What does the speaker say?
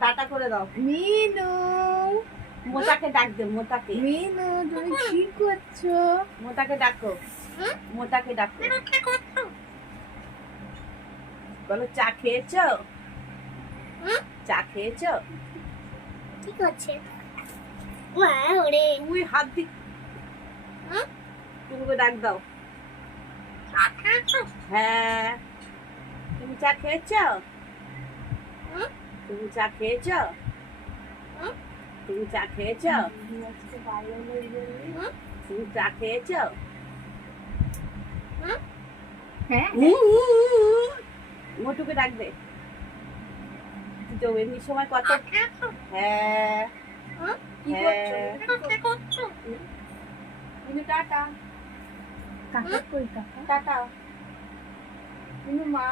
Tata করে দাও। মিনু, মোটাকে ডাক দে, মোটাকে। মিনু তুমি কি করছো? মোটাকে ডাকো, মোটাকে ডাকো। বলো চা খেয়েছো? চা খেয়েছো? কি করছে? মা ওরে তুই হাত দি, তুমি ডাক দাও। হ্যাঁ, তুমি চা খেয়েছো? তুমি চা খেয়েছো? তুমি চা খেয়েছো? তুমি চা খেয়েছো? হ্যাঁ মোটুকে ডাক দে। তো এমনি সময় কত। হ্যাঁ কি করছো? মিনু টাটা। কাকা কই কাকা? টাটা। মিনু মা